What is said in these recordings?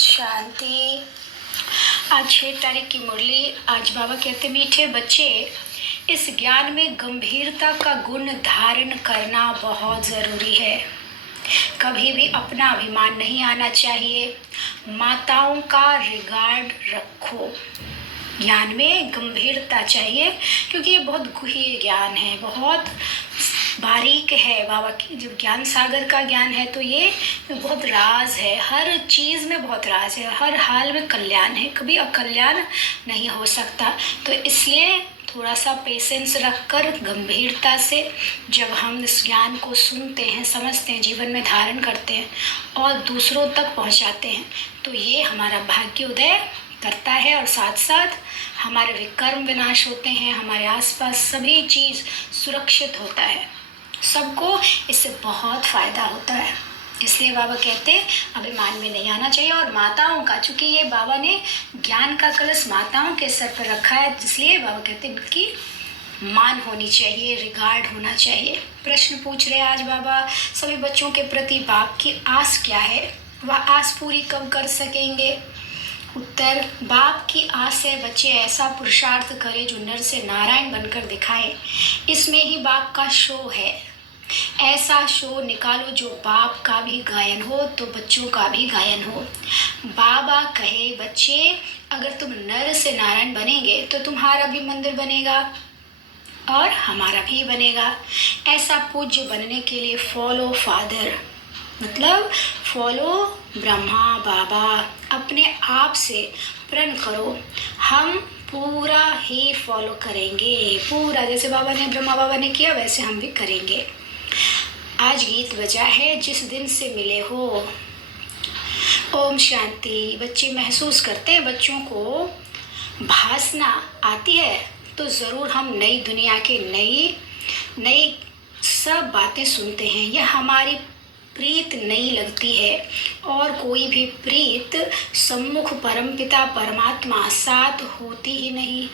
शांति। आज 6 तारीख की मुरली। आज बाबा कहते, मीठे बच्चे, इस ज्ञान में गंभीरता का गुण धारण करना बहुत ज़रूरी है। कभी भी अपना अभिमान नहीं आना चाहिए। माताओं का रिगार्ड रखो। ज्ञान में गंभीरता चाहिए, क्योंकि ये बहुत गुह्य ज्ञान है, बहुत बारीक है। बाबा की जो ज्ञान सागर का ज्ञान है, तो ये बहुत राज है। हर चीज़ में बहुत राज है, हर हाल में कल्याण है, कभी अकल्याण नहीं हो सकता। तो इसलिए थोड़ा सा पेशेंस रखकर गंभीरता से जब हम इस ज्ञान को सुनते हैं, समझते हैं, जीवन में धारण करते हैं और दूसरों तक पहुंचाते हैं, तो ये हमारा भाग्योदय करता है और साथ साथ हमारे विकर्म विनाश होते हैं। हमारे आसपास सभी चीज़ सुरक्षित होता है, सबको इससे बहुत फ़ायदा होता है। इसलिए बाबा कहते अभिमान में नहीं आना चाहिए। और माताओं का, चूँकि ये बाबा ने ज्ञान का कलश माताओं के सर पर रखा है, इसलिए बाबा कहते इनकी मान होनी चाहिए, रिगार्ड होना चाहिए। प्रश्न पूछ रहे आज बाबा, सभी बच्चों के प्रति बाप की आस क्या है, वह आस पूरी कब कर सकेंगे? उत्तर, बाप की आस है बच्चे ऐसा पुरुषार्थ करें जो नर से नारायण बनकर दिखाए। इसमें ही बाप का शो है। ऐसा शो निकालो जो बाप का भी गायन हो, तो बच्चों का भी गायन हो। बाबा कहे, बच्चे अगर तुम नर से नारायण बनेंगे तो तुम्हारा भी मंदिर बनेगा और हमारा भी बनेगा। ऐसा पूज्य बनने के लिए फॉलो फादर, मतलब फॉलो ब्रह्मा बाबा, अपने आप से प्रण करो। हम पूरा ही फॉलो करेंगे, पूरा जैसे बाबा ने, ब्रह्मा बाबा ने किया, वैसे हम भी करेंगे। आज गीत बजा है, जिस दिन से मिले हो। ओम शांति। बच्चे महसूस करते हैं, बच्चों को भासना आती है तो ज़रूर हम नई दुनिया के नई सब बातें सुनते हैं। यह हमारी प्रीत नहीं लगती है, और कोई भी प्रीत सम्मुख परमपिता परमात्मा साथ होती ही नहीं।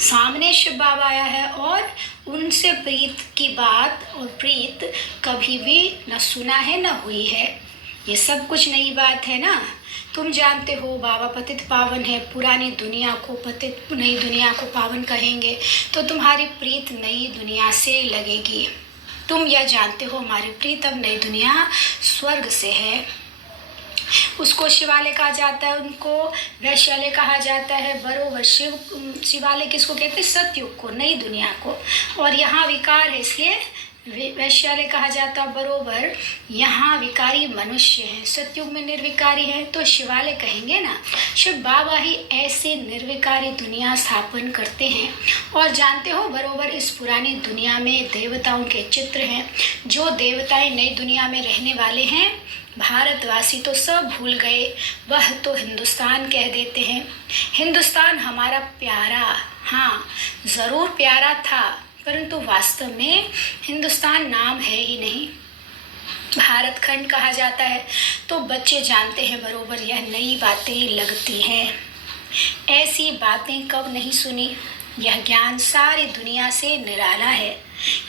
सामने शिव बाबा आया है और उनसे प्रीत की बात और प्रीत कभी भी न सुना है न हुई है। ये सब कुछ नई बात है ना। तुम जानते हो बाबा पतित पावन है, पुरानी दुनिया को पतित, नई दुनिया को पावन कहेंगे, तो तुम्हारी प्रीत नई दुनिया से लगेगी। तुम यह जानते हो हमारी प्रीत अब नई दुनिया स्वर्ग से है। उसको शिवालय कहा जाता है, उनको वैश्यालय कहा जाता है। बरोबर शिवालय किसको कहते हैं? सतयुग को, नई दुनिया को। और यहाँ विकार है, इसलिए वैश्यालय कहा जाता है। बरोबर यहाँ विकारी मनुष्य हैं, सतयुग में निर्विकारी है, तो शिवालय कहेंगे ना। शिव बाबा ही ऐसे निर्विकारी दुनिया स्थापन करते हैं। और जानते हो, बरोबर इस पुरानी दुनिया में देवताओं के चित्र हैं। जो देवताएं नई दुनिया में रहने वाले हैं, भारतवासी तो सब भूल गए, वह तो हिंदुस्तान कह देते हैं। हिंदुस्तान हमारा प्यारा, हाँ ज़रूर प्यारा था, परंतु वास्तव में हिंदुस्तान नाम है ही नहीं, भारत खंड कहा जाता है। तो बच्चे जानते हैं बरोबर यह नई बातें लगती हैं। ऐसी बातें कब नहीं सुनी। यह ज्ञान सारी दुनिया से निराला है।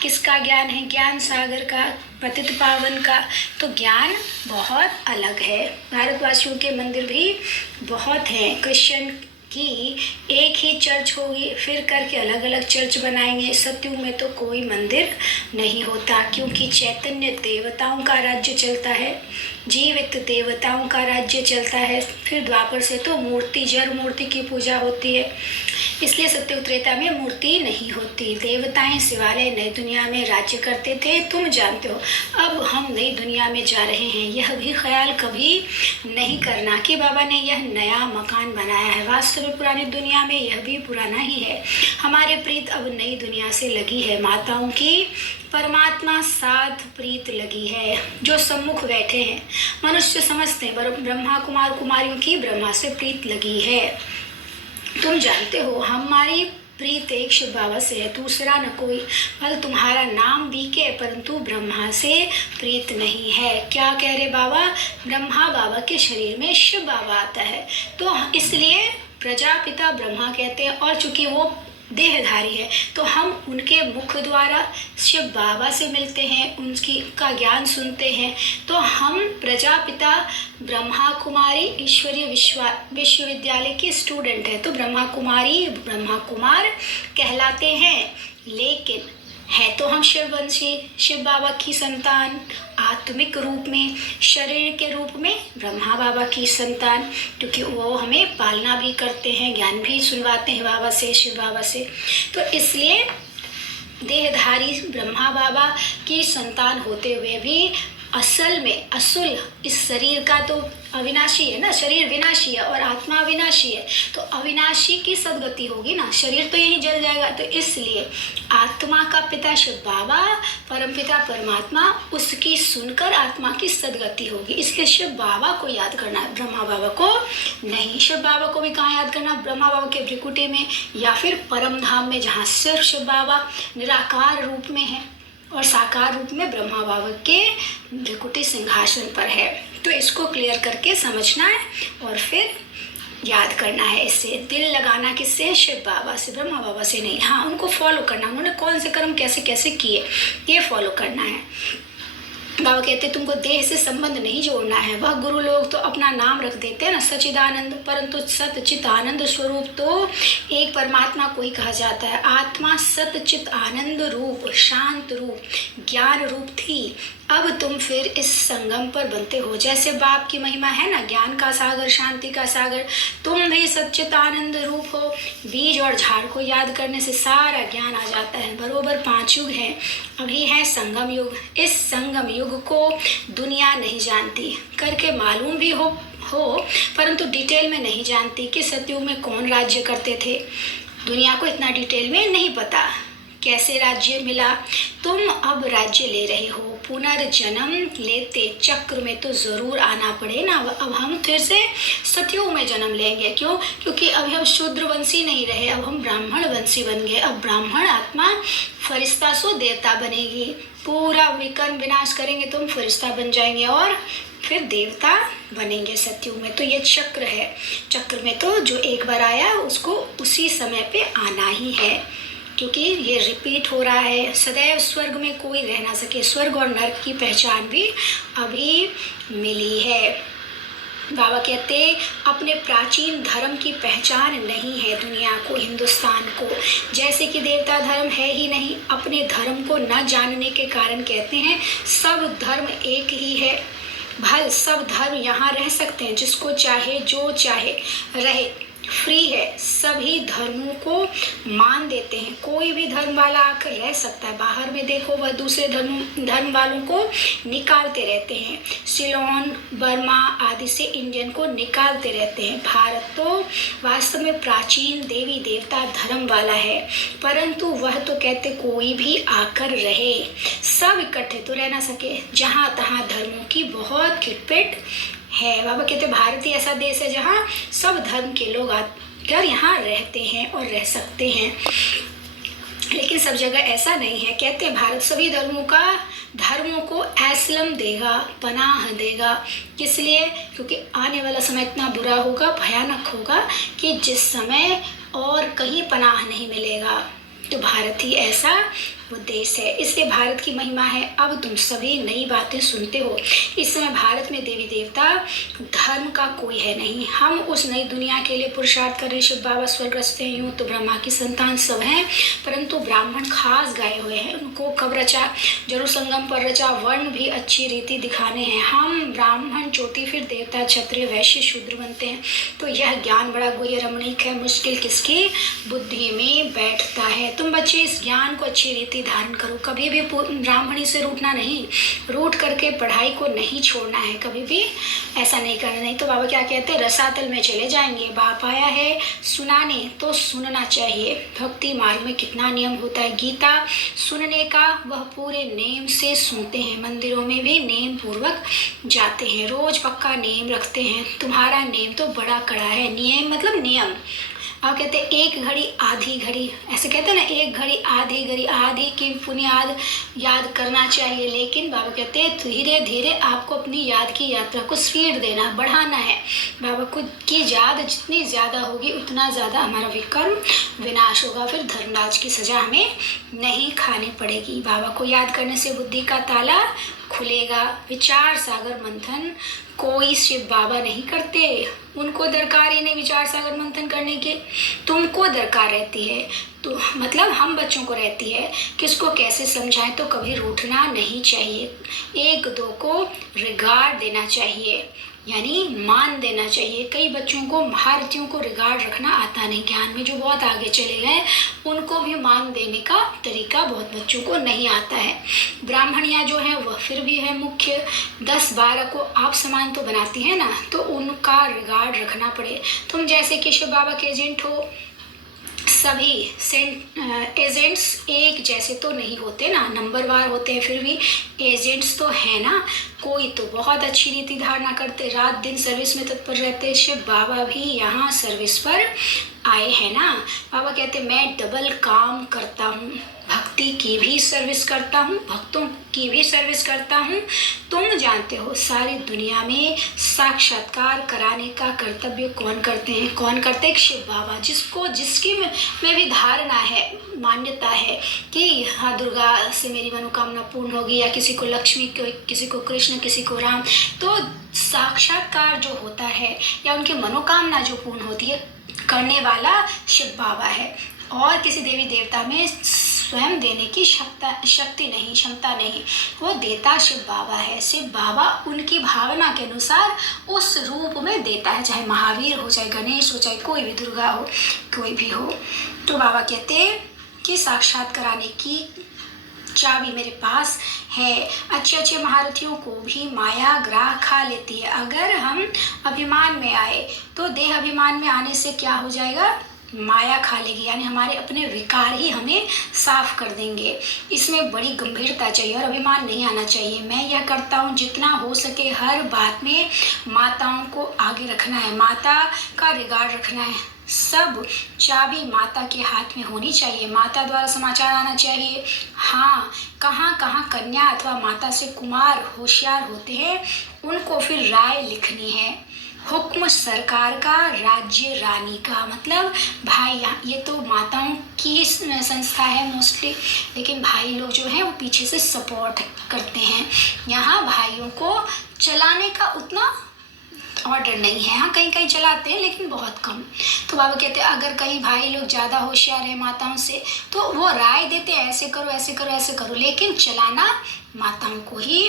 किसका ज्ञान है? ज्ञान सागर का, पतित पावन का। तो ज्ञान बहुत अलग है। भारतवासियों के मंदिर भी बहुत हैं। क्रिश्चियन की एक ही चर्च होगी, फिर करके अलग अलग चर्च बनाएंगे। सतयुग में तो कोई मंदिर नहीं होता, क्योंकि चैतन्य देवताओं का राज्य चलता है, जीवित देवताओं का राज्य चलता है। फिर द्वापर से तो मूर्ति, जड़ मूर्ति की पूजा होती है, इसलिए सत्युग त्रेता में मूर्ति नहीं होती। देवताएं शिवालय नई दुनिया में राज्य करते थे। तुम जानते हो अब हम नई दुनिया में जा रहे हैं। यह भी ख्याल कभी नहीं करना कि बाबा ने यह नया मकान बनाया है। वास्तव में पुरानी दुनिया में यह भी पुराना ही है। हमारे प्रीत अब नई दुनिया से लगी है। माताओं की परमात्मा साथ प्रीत लगी है, जो सम्मुख बैठे हैं। मनुष्य समझते हैं ब्रह्मा कुमार कुमारियों की ब्रह्मा से प्रीत लगी है। तुम जानते हो हमारी प्रीत एक शिव बाबा से है, दूसरा न कोई। भले तुम्हारा नाम बीके, परंतु ब्रह्मा से प्रीत नहीं है। क्या कह रहे बाबा? ब्रह्मा बाबा के शरीर में शिव बाबा आता है, तो इसलिए प्रजापिता ब्रह्मा कहते हैं। और चूंकि वो देहधारी है, तो हम उनके मुख द्वारा शिव बाबा से मिलते हैं, उनकी का ज्ञान सुनते हैं। तो हम प्रजापिता ब्रह्मा कुमारी ईश्वरीय विश्वविद्यालय के स्टूडेंट हैं, तो ब्रह्मा कुमारी ब्रह्मा कुमार कहलाते हैं। लेकिन है तो हम शिववंशी, शिव बाबा की संतान, आत्मिक रूप में, शरीर के रूप में ब्रह्मा बाबा की संतान, क्योंकि वो हमें पालना भी करते हैं, ज्ञान भी सुनवाते हैं बाबा से, शिव बाबा से। तो इसलिए देहधारी ब्रह्मा बाबा की संतान होते हुए भी असल में असुल इस शरीर का तो अविनाशी है ना, शरीर विनाशी है और आत्मा अविनाशी है, तो अविनाशी की सदगति होगी ना, शरीर तो यहीं जल जाएगा। तो इसलिए आत्मा का पिता शिव बाबा, परमपिता परमात्मा, उसकी सुनकर आत्मा की सदगति होगी। इसलिए शिव बाबा को याद करना है, ब्रह्मा बाबा को नहीं। शिव बाबा को भी कहाँ याद करना? ब्रह्मा बाबा के भ्रिकुटी में या फिर परम धाम में, जहाँ सिर्फ शिव बाबा निराकार रूप में है और साकार रूप में ब्रह्मा बाबा के भ्रिकुटी सिंहासन पर है। तो इसको क्लियर करके समझना है और फिर याद करना है। इससे दिल लगाना किससे? शिव बाबा से, ब्रह्मा बाबा से नहीं। हाँ, उनको फॉलो करना, उन्होंने कौन से कर्म कैसे कैसे किए ये फॉलो करना है। बाबा कहते तुमको देह से संबंध नहीं जोड़ना है। वह गुरु लोग तो अपना नाम रख देते हैं ना सच्चिदानंद, परंतु सतचित आनंद स्वरूप तो एक परमात्मा को ही कहा जाता है। आत्मा सतचित आनंद रूप, शांत रूप, ज्ञान रूप थी। अब तुम फिर इस संगम पर बनते हो। जैसे बाप की महिमा है ना, ज्ञान का सागर, शांति का सागर, तुम भी सच्चित आनंद रूप हो। बीज और झाड़ को याद करने से सारा ज्ञान आ जाता है। बरोबर 5 युग हैं, अभी है संगम युग। इस संगम युग को दुनिया नहीं जानती, करके मालूम भी हो परंतु डिटेल में नहीं जानती कि सतयुग में कौन राज्य करते थे। दुनिया को इतना डिटेल में नहीं पता कैसे राज्य मिला। तुम अब राज्य ले रहे हो, पुनर्जन्म लेते चक्र में तो जरूर आना पड़े ना। अब हम फिर से सतयुग में जन्म लेंगे। क्यों? क्योंकि अब हम शूद्रवंशी नहीं रहे, अब हम ब्राह्मण वंशी बन गए। अब ब्राह्मण आत्मा फरिश्ता सो देवता बनेगी। पूरा विकर्म विनाश करेंगे, तुम फरिश्ता बन जाएंगे और फिर देवता बनेंगे सतयुग में। तो ये चक्र है, चक्र में तो जो एक बार आया उसको उसी समय पे आना ही है, क्योंकि ये रिपीट हो रहा है। सदैव स्वर्ग में कोई रह ना सके, स्वर्ग और नरक की पहचान भी अभी मिली है। बाबा कहते अपने प्राचीन धर्म की पहचान नहीं है दुनिया को, हिंदुस्तान को। जैसे कि देवता धर्म है ही नहीं, अपने धर्म को न जानने के कारण कहते हैं सब धर्म एक ही है। भल सब धर्म यहाँ रह सकते हैं, जिसको चाहे जो चाहे रहे, फ्री है। सभी धर्मों को मान देते हैं, कोई भी धर्म वाला आकर रह सकता है। बाहर में देखो वह दूसरे धर्म वालों को निकालते रहते हैं। सिलोन, बर्मा आदि से इंडियन को निकालते रहते हैं। भारत तो वास्तव में प्राचीन देवी देवता धर्म वाला है, परंतु वह तो कहते कोई भी आकर रहे, सब इकट्ठे तो रह ना सके। जहाँ तहाँ धर्मों की बहुत खिटपिट है। बाबा कहते भारत ही ऐसा देश है जहाँ सब धर्म के लोग आकर यहाँ रहते हैं और रह सकते हैं। लेकिन सब जगह ऐसा नहीं है। कहते हैं भारत सभी धर्मों को एस्लम देगा, पनाह देगा। किस लिए? क्योंकि आने वाला समय इतना बुरा होगा, भयानक होगा कि जिस समय और कहीं पनाह नहीं मिलेगा। तो भारत ही ऐसा वो देश है, इसलिए भारत की महिमा है। अब तुम सभी नई बातें सुनते हो। इस समय भारत में देवी देवता धर्म का कोई है नहीं। हम उस नई दुनिया के लिए पुरुषार्थ कर रहे। शिव बाबा स्वर्गस्थ हैं, यूं तो ब्रह्मा की संतान सब हैं, परंतु ब्राह्मण खास गाए हुए हैं। उनको कब रचा? जरूर संगम पर रचा। वर्ण भी अच्छी रीति दिखाने हैं। हम ब्राह्मण चोटी, फिर देवता, क्षत्रिय, वैश्य, शूद्र बनते हैं। तो यह ज्ञान बड़ा गुह्य रमणीक है, मुश्किल किसकी बुद्धि में बैठता है। तुम बच्चे इस ज्ञान को अच्छी रीति धारण करो। कभी भी ब्राह्मणी से रूठना नहीं, रूठ करके पढ़ाई को नहीं छोड़ना है, कभी भी ऐसा नहीं करना। नहीं तो बाबा क्या कहते हैं, रसातल में चले जाएंगे। बाप आया है सुनाने तो सुनना चाहिए। भक्ति मार्ग में कितना नियम होता है। गीता सुनने का वह पूरे नेम से सुनते हैं, मंदिरों में भी नेम पूर्वक जाते हैं, रोज पक्का नेम रखते हैं। तुम्हारा नेम तो बड़ा कड़ा है। नियम मतलब नियम। आप कहते हैं एक घड़ी आधी घड़ी, ऐसे कहते हैं ना, एक घड़ी आधी घड़ी, आधी की बुनियाद याद करना चाहिए। लेकिन बाबा कहते हैं धीरे धीरे आपको अपनी याद की यात्रा को स्पीड देना, बढ़ाना है। बाबा खुद की याद जितनी ज़्यादा होगी उतना ज़्यादा हमारा विकर्म विनाश होगा, फिर धर्मराज की सज़ा हमें नहीं खानी पड़ेगी। बाबा को याद करने से बुद्धि का ताला खुलेगा। विचार सागर मंथन कोई शिव बाबा नहीं करते, उनको दरकार ही नहीं विचार सागर मंथन करने की, तुमको दरकार रहती है। तो मतलब हम बच्चों को रहती है, किसको कैसे समझाएं। तो कभी रूठना नहीं चाहिए, एक दो को रिगार्ड देना चाहिए, यानी मान देना चाहिए। कई बच्चों को, महारथियों को रिगार्ड रखना आता नहीं, ज्ञान में जो बहुत आगे चले गए उनको भी मान देने का तरीका बहुत बच्चों को नहीं आता है। ब्राह्मणियाँ जो है वह फिर भी है मुख्य, 10-12 को आप समान तो बनाती है ना, तो उनका रिगार्ड रखना पड़े। तुम जैसे कि शिव बाबा के एजेंट हो, सभी एजेंट्स एक जैसे तो नहीं होते ना, नंबरवार होते हैं, फिर भी एजेंट्स तो है ना। कोई तो बहुत अच्छी नीति धारणा करते, रात दिन सर्विस में तत्पर रहते। शिव बाबा भी यहाँ सर्विस पर आए हैं ना। बाबा कहते मैं डबल काम करता हूँ, भक्ति की भी सर्विस करता हूँ, भक्तों की भी सर्विस करता हूँ। तुम जानते हो सारी दुनिया में साक्षात्कार कराने का कर्तव्य कौन करते हैं? कौन करते हैं? शिव बाबा। जिसकी में भी धारणा है, मान्यता है कि हाँ दुर्गा से मेरी मनोकामना पूर्ण होगी, या किसी को लक्ष्मी, किसी को कृष्ण, किसी को राम, तो साक्षात्कार जो होता है या उनकी मनोकामना जो पूर्ण होती है करने वाला शिव बाबा है। और किसी देवी देवता में स्वयं देने की शक्ति नहीं, क्षमता नहीं, वो देता शिव बाबा है। शिव बाबा उनकी भावना के अनुसार उस रूप में देता है, चाहे महावीर हो, चाहे गणेश हो, चाहे कोई भी, दुर्गा हो, कोई भी हो। तो बाबा कहते हैं कि साक्षात कराने की चाबी मेरे पास है। अच्छे अच्छे महारथियों को भी माया ग्राह खा लेती है। अगर हम अभिमान में आए तो देह अभिमान में आने से क्या हो जाएगा? माया खा लेगी, यानी हमारे अपने विकार ही हमें साफ कर देंगे। इसमें बड़ी गंभीरता चाहिए और अभिमान नहीं आना चाहिए। मैं यह करता हूँ, जितना हो सके हर बात में माताओं को आगे रखना है, माता का रिगार्ड रखना है। सब चाबी माता के हाथ में होनी चाहिए, माता द्वारा समाचार आना चाहिए। हाँ, कहाँ कहाँ कन्या अथवा माता से कुमार होशियार होते हैं, उनको फिर राय लिखनी है। हुक्म सरकार का, राज्य रानी का, मतलब भाई, ये तो माताओं की संस्था है मोस्टली, लेकिन भाई लोग जो हैं वो पीछे से सपोर्ट करते हैं। यहाँ भाइयों को चलाने का उतना ऑर्डर नहीं है। हाँ, कहीं कहीं चलाते हैं लेकिन बहुत कम। तो बाबा कहते हैं अगर कहीं भाई लोग ज़्यादा होशियार है माताओं से, तो वो राय देते हैं ऐसे करो, ऐसे करो, ऐसे करो, लेकिन चलाना माताओं को ही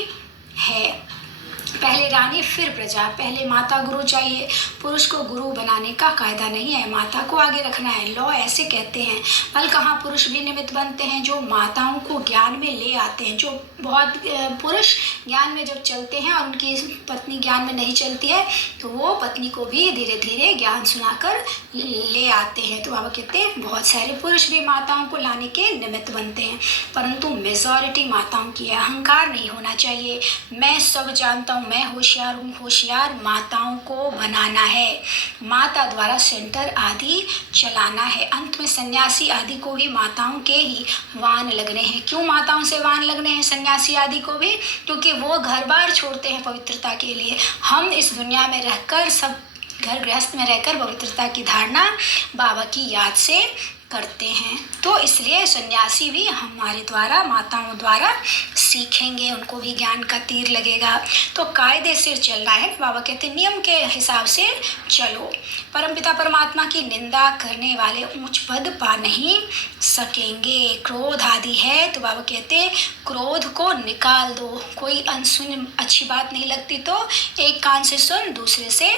है। पहले रानी फिर प्रजा, पहले माता गुरु चाहिए। पुरुष को गुरु बनाने का कायदा नहीं है, माता को आगे रखना है। लॉ ऐसे कहते हैं। बल कहाँ पुरुष भी निमित्त बनते हैं जो माताओं को ज्ञान में ले आते हैं। जो बहुत पुरुष ज्ञान में जब चलते हैं और उनकी पत्नी ज्ञान में नहीं चलती है, तो वो पत्नी को भी धीरे धीरे ज्ञान सुनाकर ले आते हैं। तो बाबा कहते हैं बहुत सारे पुरुष भी माताओं को लाने के निमित्त बनते हैं, परंतु मेजॉरिटी माताओं की है। अहंकार नहीं होना चाहिए। मैं सब जानता हूँ, मैं होशियार हूँ, होशियार माताओं को बनाना है, माता द्वारा सेंटर आदि चलाना है। अंत में सन्यासी आदि को भी माताओं के ही वान लगने हैं। क्यों माताओं से वान लगने हैं सन्यासी आदि को भी? क्योंकि वो घर बार छोड़ते हैं पवित्रता के लिए। हम इस दुनिया में रहकर, सब घर गृहस्थ में रहकर पवित्रता की धारणा बाबा की याद से करते हैं। तो इसलिए सन्यासी भी हमारे द्वारा, माताओं द्वारा सीखेंगे, उनको भी ज्ञान का तीर लगेगा। तो कायदे से चलना है। बाबा कहते नियम के हिसाब से चलो। परमपिता परमात्मा की निंदा करने वाले ऊंच पद पा नहीं सकेंगे। क्रोध आदि है तो बाबा कहते क्रोध को निकाल दो। कोई अनसुन अच्छी बात नहीं लगती तो एक कान से सुन, दूसरे से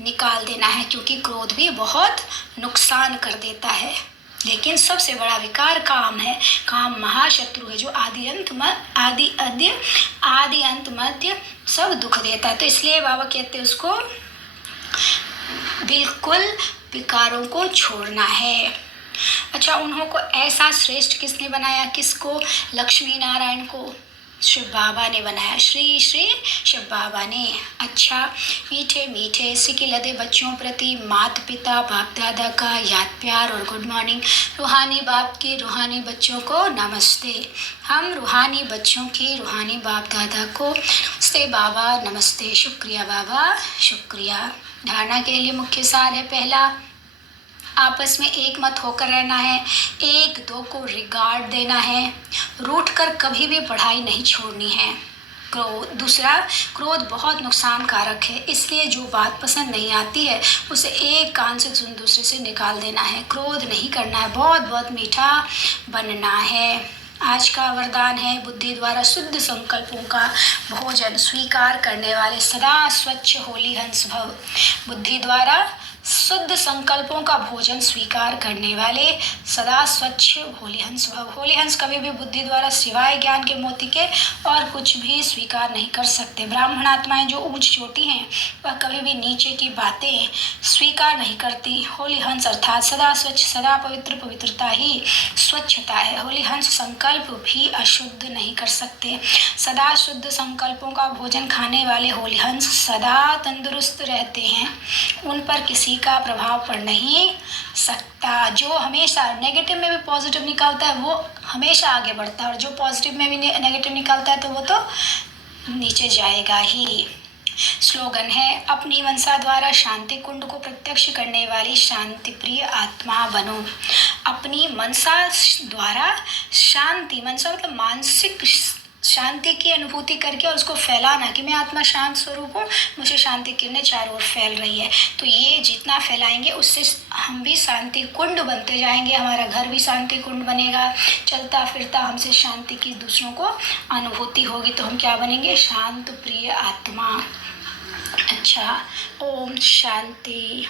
निकाल देना है, क्योंकि क्रोध भी बहुत नुकसान कर देता है। लेकिन सबसे बड़ा विकार काम है। काम महाशत्रु है जो आदि अंत मध्य सब दुख देता है। तो इसलिए बाबा कहते हैं उसको बिल्कुल विकारों को छोड़ना है। अच्छा, उन्हों को ऐसा श्रेष्ठ किसने बनाया? किसको? लक्ष्मी नारायण को। शिव बाबा ने बनाया, श्री श्री शिव बाबा ने। अच्छा, मीठे मीठे सिके लदे बच्चों प्रति माता पिता बाप दादा का याद प्यार और गुड मॉर्निंग। रूहानी बाप के रूहानी बच्चों को नमस्ते। हम रूहानी बच्चों के रूहानी बाप दादा को नमस्ते बाबा, नमस्ते, शुक्रिया बाबा, शुक्रिया। धारणा के लिए मुख्य सार है, पहला, आपस में एक मत होकर रहना है, एक दो को रिगार्ड देना है, रूठ कर कभी भी पढ़ाई नहीं छोड़नी है। क्रोध, दूसरा, क्रोध बहुत नुकसान कारक है, इसलिए जो बात पसंद नहीं आती है उसे एक कान से सुन दूसरे से निकाल देना है। क्रोध नहीं करना है, बहुत बहुत मीठा बनना है। आज का वरदान है, बुद्धि द्वारा शुद्ध संकल्पों का भोजन स्वीकार करने वाले सदा स्वच्छ होली हंस भव। बुद्धि द्वारा शुद्ध संकल्पों का भोजन स्वीकार करने वाले सदा स्वच्छ होली हंस भव। होली हंस कभी भी बुद्धि द्वारा सिवाय ज्ञान के मोती के और कुछ भी स्वीकार नहीं कर सकते। ब्राह्मण आत्माएं जो ऊंच चोटी हैं वह कभी भी नीचे की बातें स्वीकार नहीं करती। होली हंस अर्थात सदा स्वच्छ, सदा पवित्र, पवित्रता ही स्वच्छता है। होली हंस संकल्प भी अशुद्ध नहीं कर सकते। सदा शुद्ध संकल्पों का भोजन खाने वाले होली हंस सदा तंदुरुस्त रहते हैं, उन पर किसी का प्रभाव पड़ नहीं सकता। जो हमेशा नेगेटिव में भी पॉजिटिव निकालता है वो हमेशा आगे बढ़ता है, और जो पॉजिटिव में भी नेगेटिव निकालता है तो वो तो नीचे जाएगा ही। स्लोगन है, अपनी मनसा द्वारा शांति कुंड को प्रत्यक्ष करने वाली शांति प्रिय आत्मा बनो। अपनी मनसा द्वारा शांति, मनसा मतलब मानसिक शांति की अनुभूति करके और उसको फैलाना कि मैं आत्मा शांत स्वरूप हूँ, मुझे शांति किरणें चारों ओर फैल रही है। तो ये जितना फैलाएंगे उससे हम भी शांति कुंड बनते जाएंगे, हमारा घर भी शांति कुंड बनेगा, चलता फिरता हमसे शांति की दूसरों को अनुभूति होगी, तो हम क्या बनेंगे, शांत प्रिय आत्मा। अच्छा, ओम शांति।